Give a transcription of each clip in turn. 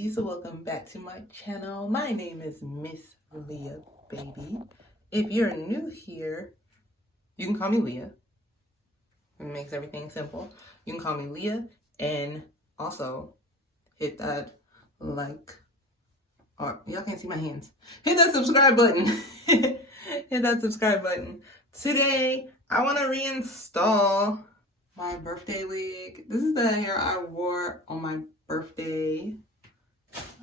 besties, welcome back to my channel. My name is Miss Leah, baby. If you're new here, you can call me Leah. It makes everything simple. You can call me Leah, and also hit that like, or y'all can't see my hands. Hit that subscribe button. Hit that subscribe button. Today, I want to reinstall my birthday wig. This is the hair I wore on my birthday.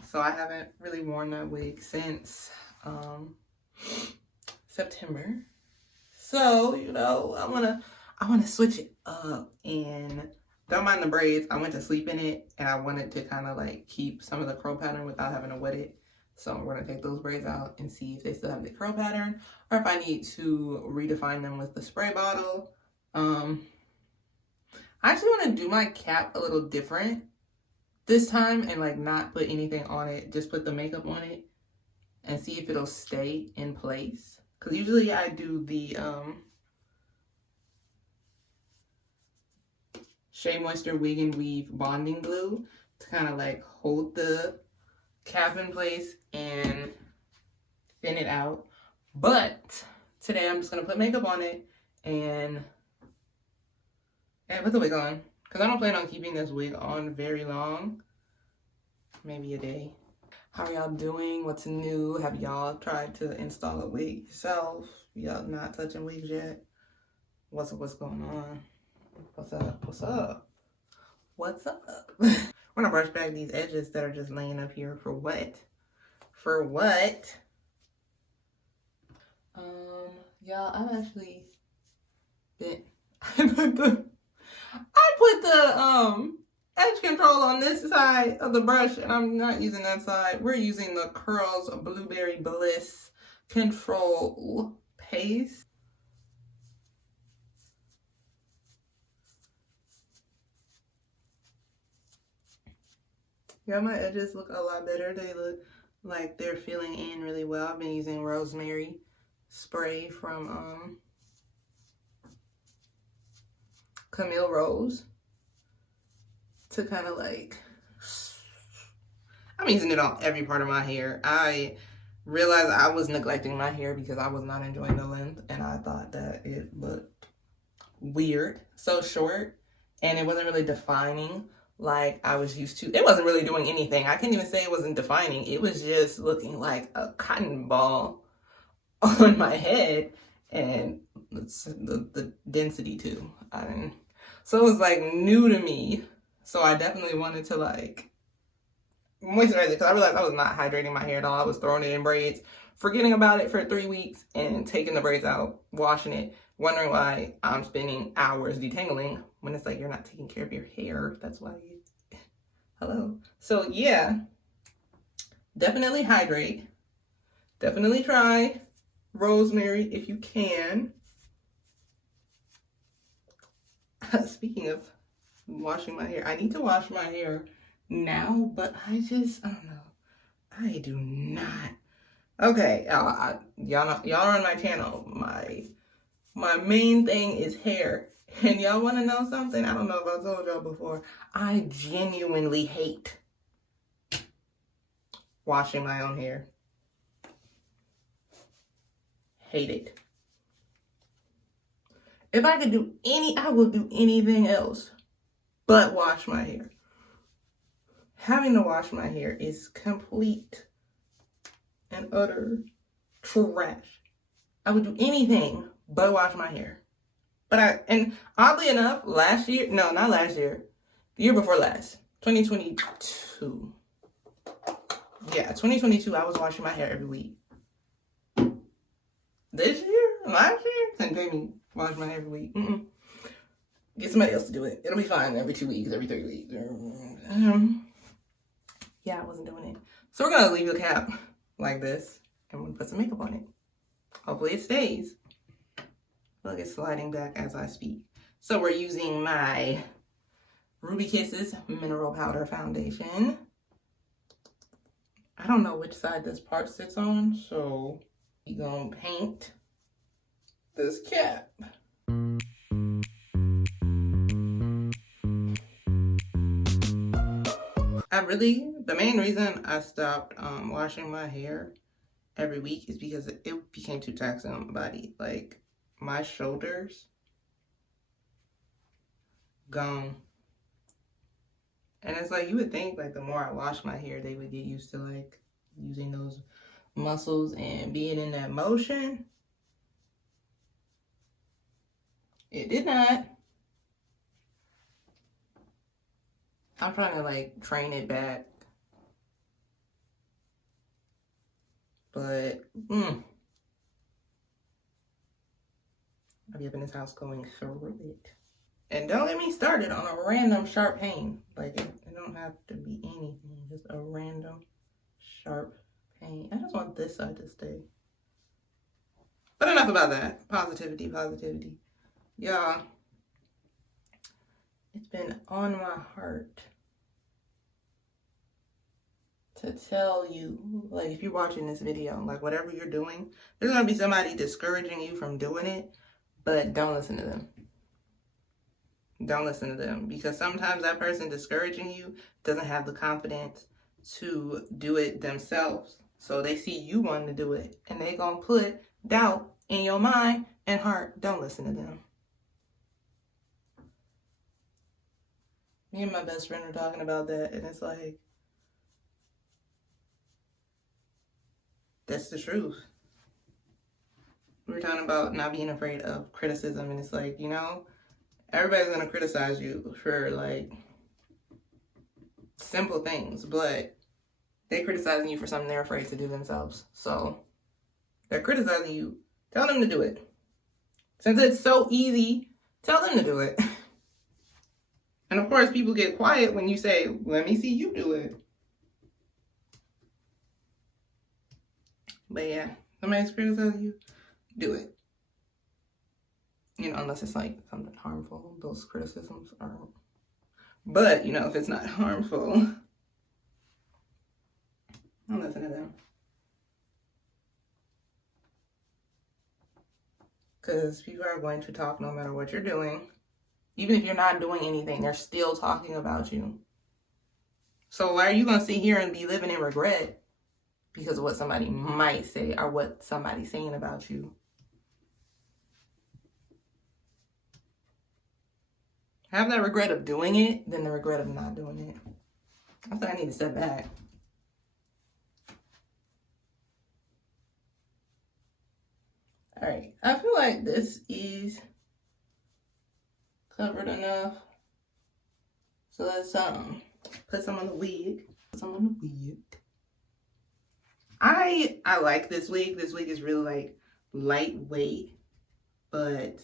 So I haven't really worn that wig since September. So, you know, I wanna switch it up, and don't mind the braids. I went to sleep in it, and I wanted to kind of like keep some of the curl pattern without having to wet it. So I'm gonna take those braids out and see if they still have the curl pattern, or if I need to redefine them with the spray bottle. I actually want to do my cap a little different this time and like not put anything on it, just put the makeup on it and see if it'll stay in place. Because usually I do the Shea Moisture Wig and Weave bonding glue to kind of like hold the cap in place and thin it out. But today I'm just going to put makeup on it and put the wig on, because I don't plan on keeping this wig on very long. Maybe a day. How are y'all doing? What's new? Have y'all tried to install a wig yourself? Y'all not touching wigs yet? What's going on? What's up? What's up? What's up? I'm gonna brush back these edges that are just laying up here. For what? For what? Y'all, I've actually been... I put the edge control on this side of the brush, and I'm not using that side. We're using the Curls Blueberry Bliss Control Paste. Yeah, my edges look a lot better. They look like they're filling in really well. I've been using rosemary spray from Camille Rose to kind of like, I'm using it on every part of my hair. I realized I was neglecting my hair because I was not enjoying the length, and I thought that it looked weird, so short, and it wasn't really defining like I was used to. It wasn't really doing anything. I can't even say it wasn't defining. It was just looking like a cotton ball on my head, and the density too. So it was like new to me. So I definitely wanted to like moisturize it, because I realized I was not hydrating my hair at all. I was throwing it in braids, forgetting about it for 3 weeks, and taking the braids out, washing it, wondering why I'm spending hours detangling when it's like you're not taking care of your hair. That's why hello. So yeah, definitely hydrate. Definitely try rosemary if you can. Speaking of washing my hair, I need to wash my hair now, but I don't know. I do not. Okay, y'all are on my channel. My main thing is hair. And y'all want to know something? I don't know if I told y'all before. I genuinely hate washing my own hair. Hate it. If I could do I will do anything else but wash my hair. Having to wash my hair is complete and utter trash. I would do anything but wash my hair. And oddly enough, the year before last, 2022. Yeah, 2022, I was washing my hair every week. Last year, couldn't pay me wash my hair every week. Get somebody else to do it. It'll be fine every 2 weeks, every 3 weeks. Yeah, I wasn't doing it. So we're gonna leave the cap like this, and we're gonna put some makeup on it. Hopefully it stays. I feel like it's sliding back as I speak. So we're using my Ruby Kisses Mineral Powder Foundation. I don't know which side this part sits on, so we're gonna paint this cap. The main reason I stopped washing my hair every week is because it became too taxing on my body. Like, my shoulders, gone. And it's like, you would think, like, the more I wash my hair, they would get used to, like, using those muscles and being in that motion. It did not. I'm trying to, like, train it back. But, I'll be up in this house going through it. And don't get me started on a random sharp pain. Like, it don't have to be anything. Just a random sharp pain. I just want this side to stay. But enough about that. Positivity, positivity. Y'all, it's been on my heart to tell you, like, if you're watching this video, like, whatever you're doing, there's going to be somebody discouraging you from doing it, but don't listen to them. Don't listen to them, because sometimes that person discouraging you doesn't have the confidence to do it themselves. So they see you wanting to do it, and they gonna put doubt in your mind and heart. Don't listen to them. Me and my best friend were talking about that, and it's like, that's the truth. We were talking about not being afraid of criticism, and it's like, you know, everybody's gonna criticize you for, like, simple things, but they're criticizing you for something they're afraid to do themselves. So they're criticizing you. Tell them to do it. Since it's so easy, tell them to do it. And of course, people get quiet when you say, let me see you do it. But yeah, somebody's criticizing you, do it. You know, unless it's like something harmful, those criticisms aren't. But, you know, if it's not harmful, don't listen to them. Because people are going to talk no matter what you're doing. Even if you're not doing anything, they're still talking about you. So why are you going to sit here and be living in regret because of what somebody might say or what somebody's saying about you? Have that regret of doing it than the regret of not doing it. I think I need to step back. All right, I feel like this is covered enough. So let's put some on the wig. I like this wig. This wig is really like lightweight, but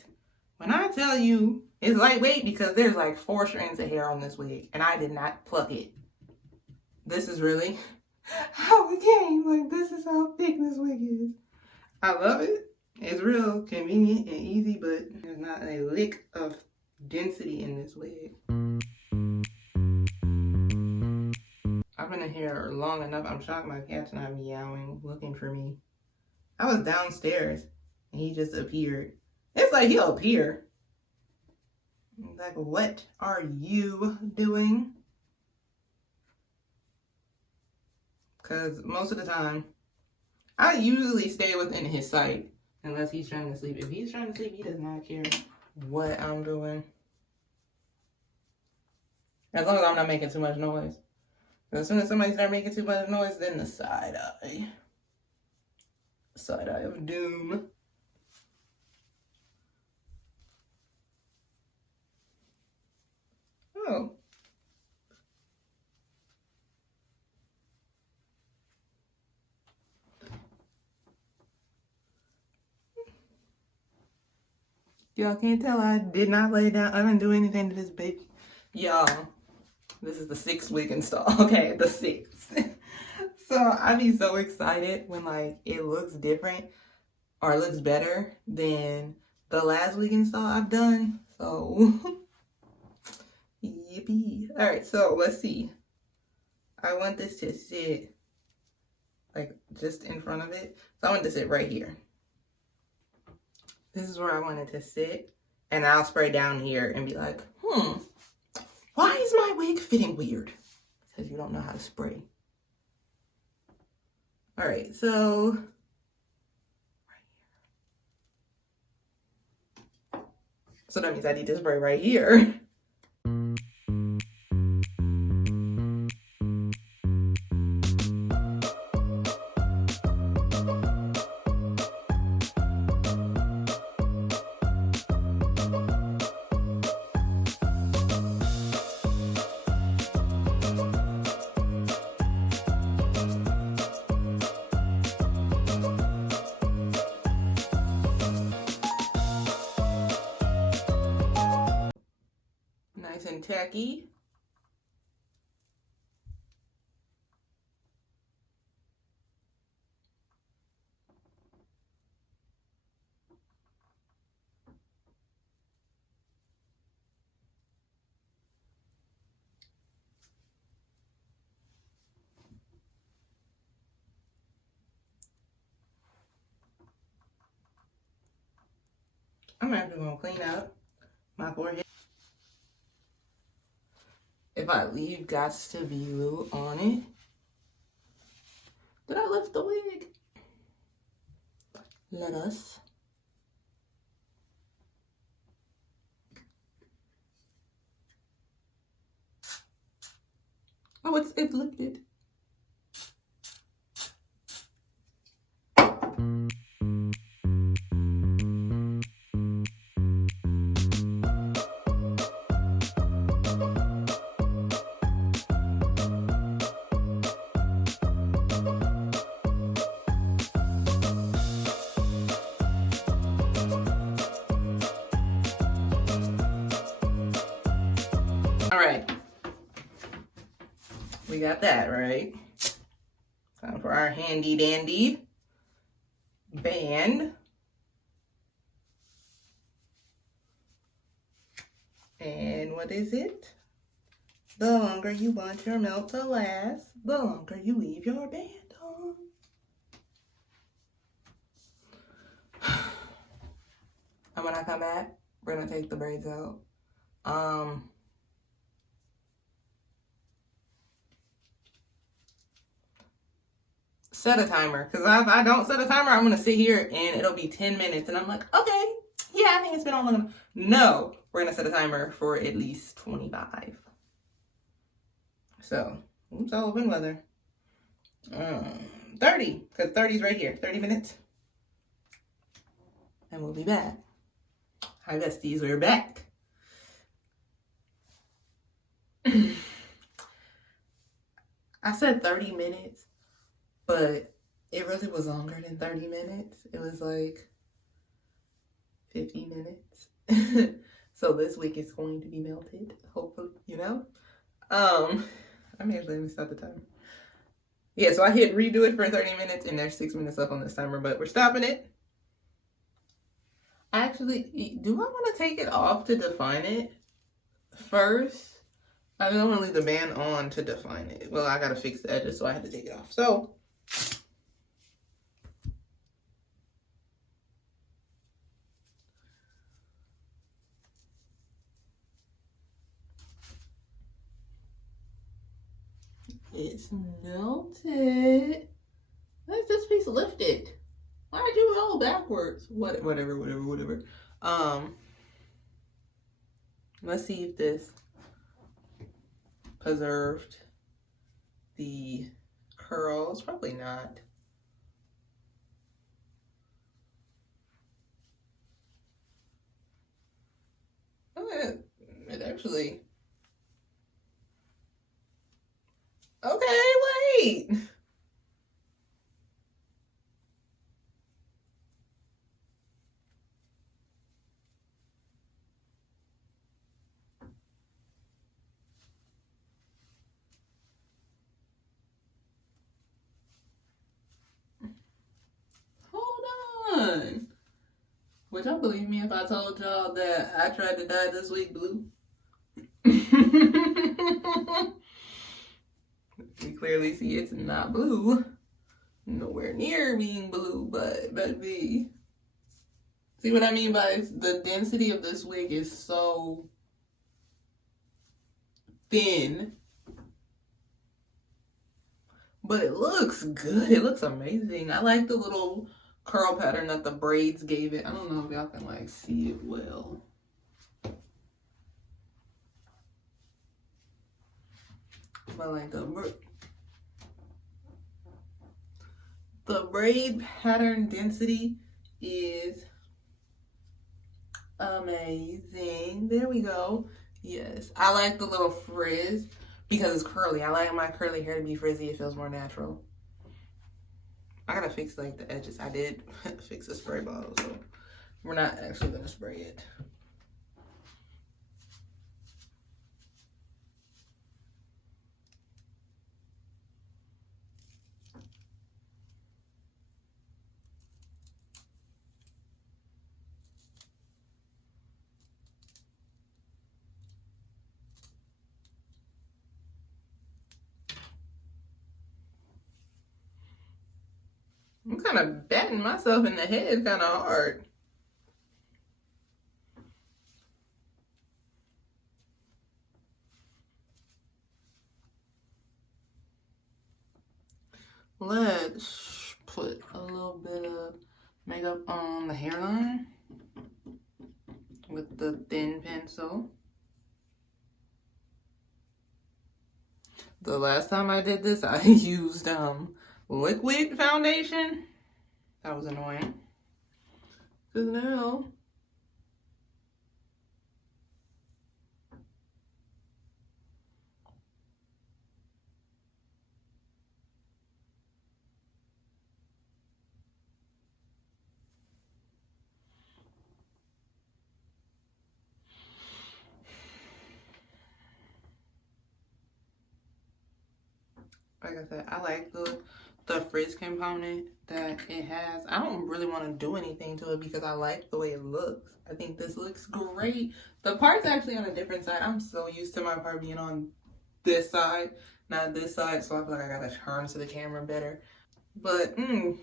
when I tell you it's lightweight, because there's like 4 strands of hair on this wig, and I did not pluck it. This is really how it came. Like, this is how thick this wig is. I love it. It's real convenient and easy, but there's not a lick of density in this wig. I've been in here long enough. I'm shocked my cat's not meowing, looking for me. I was downstairs, and he just appeared. It's like he'll appear. Like, what are you doing? Because most of the time, I usually stay within his sight unless he's trying to sleep. If he's trying to sleep, he does not care what I'm doing. As long as I'm not making too much noise. As soon as somebody starts making too much noise, then the side eye. Side eye of doom. Oh. Y'all can't tell I did not lay down. I didn't do anything to this baby. Y'all, this is the 6th wig install. Okay, the 6th. So I be so excited when like it looks different or looks better than the last wig install I've done. So yippee. All right, so let's see. I want this to sit like just in front of it. So I want to sit right here. This is where I want it to sit. And I'll spray down here and be like, why is my wig fitting weird? because you don't know how to spray. All right, so that means I need to spray right here. Nice and tacky. I'm actually gonna clean up my forehead. If I leave Gots to View on it, did I lift the wig? Let us. Oh, it's lifted. All right, we got that right. Time for our handy dandy band. And what is it? The longer you want your melt to last, the longer you leave your band on. And when I come back, we're gonna take the braids out. Set a timer, because if I don't set a timer, I'm gonna sit here and it'll be 10 minutes and I'm like, okay, yeah, I think it's been on long enough. No, we're gonna set a timer for at least 25. So, oops, all open weather. 30, because 30 is right here, 30 minutes. And we'll be back. Hi besties, we're back. I said 30 minutes, but it really was longer than 30 minutes. It was like 50 minutes. So this week is going to be melted, hopefully, you know? I'm actually gonna stop the timer. Yeah, so I hit redo it for 30 minutes and there's 6 minutes left on this timer, but we're stopping it. Actually, do I want to take it off to define it first? I don't want to leave the band on to define it. Well, I gotta fix the edges, so I had to take it off. So, it's melted. Let's this piece lifted. Why did you roll backwards? Whatever. Let's see if this preserved the curls. Probably not. Oh, it actually. Okay, wait. Would y'all believe me if I told y'all that I tried to dye this wig blue? You clearly see it's not blue. Nowhere near being blue, but baby. See what I mean by the density of this wig is so thin but it looks good. It looks amazing. I like the little curl pattern that the braids gave it. I don't know if y'all can like see it well. But like the braid pattern density is amazing. There we go. Yes, I like the little frizz because it's curly. I like my curly hair to be frizzy. It feels more natural. I gotta fix like the edges. I did fix the spray bottle, so we're not actually gonna spray it. I'm kind of batting myself in the head kind of hard. Let's put a little bit of makeup on the hairline with the thin pencil. The last time I did this, I used liquid foundation. That was annoying. Cause now like I said, I like the frizz component that it has. I don't really want to do anything to it because I like the way it looks. I think this looks great. The part's actually on a different side. I'm so used to my part being on this side, not this side, so I feel like I gotta turn to the camera better. But I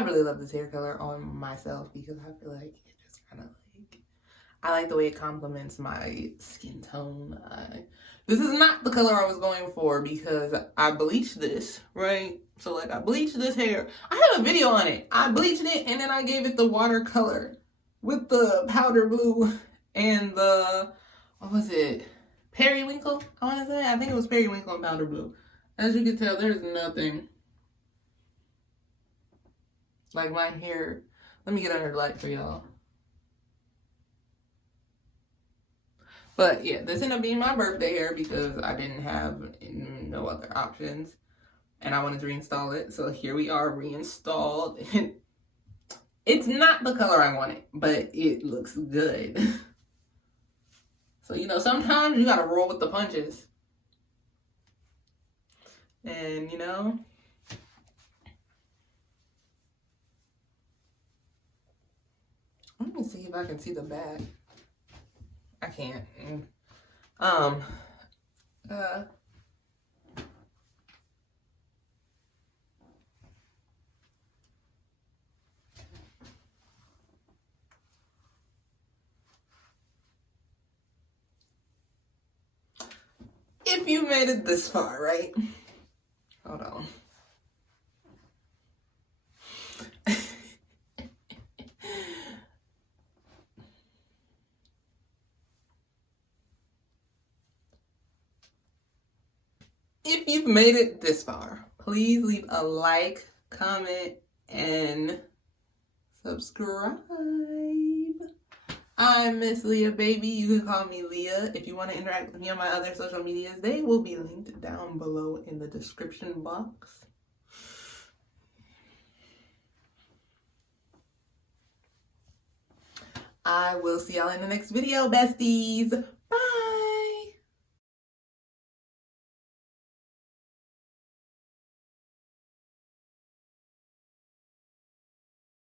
really love this hair color on myself because I feel like it just kind of like, I like the way it complements my skin tone. This is not the color I was going for because I bleached this, right? So like I bleached this hair. I have a video on it. I bleached it and then I gave it the watercolor with the powder blue and the, what was it? Periwinkle, I want to say. I think it was periwinkle and powder blue. As you can tell, there's nothing. Like my hair, let me get under the light for y'all. But yeah, this ended up being my birthday hair because I didn't have no other options. And I wanted to reinstall it. So here we are, reinstalled. It's not the color I wanted, but it looks good. So, you know, sometimes you gotta roll with the punches. And, you know, let me see if I can see the back. I can't. If you made it this far, right? Hold on. If you've made it this far, please leave a like, comment, and subscribe. I'm Miss Leah Baby. You can call me Leah. If you want to interact with me on my other social medias, they will be linked down below in the description box. I will see y'all in the next video, besties.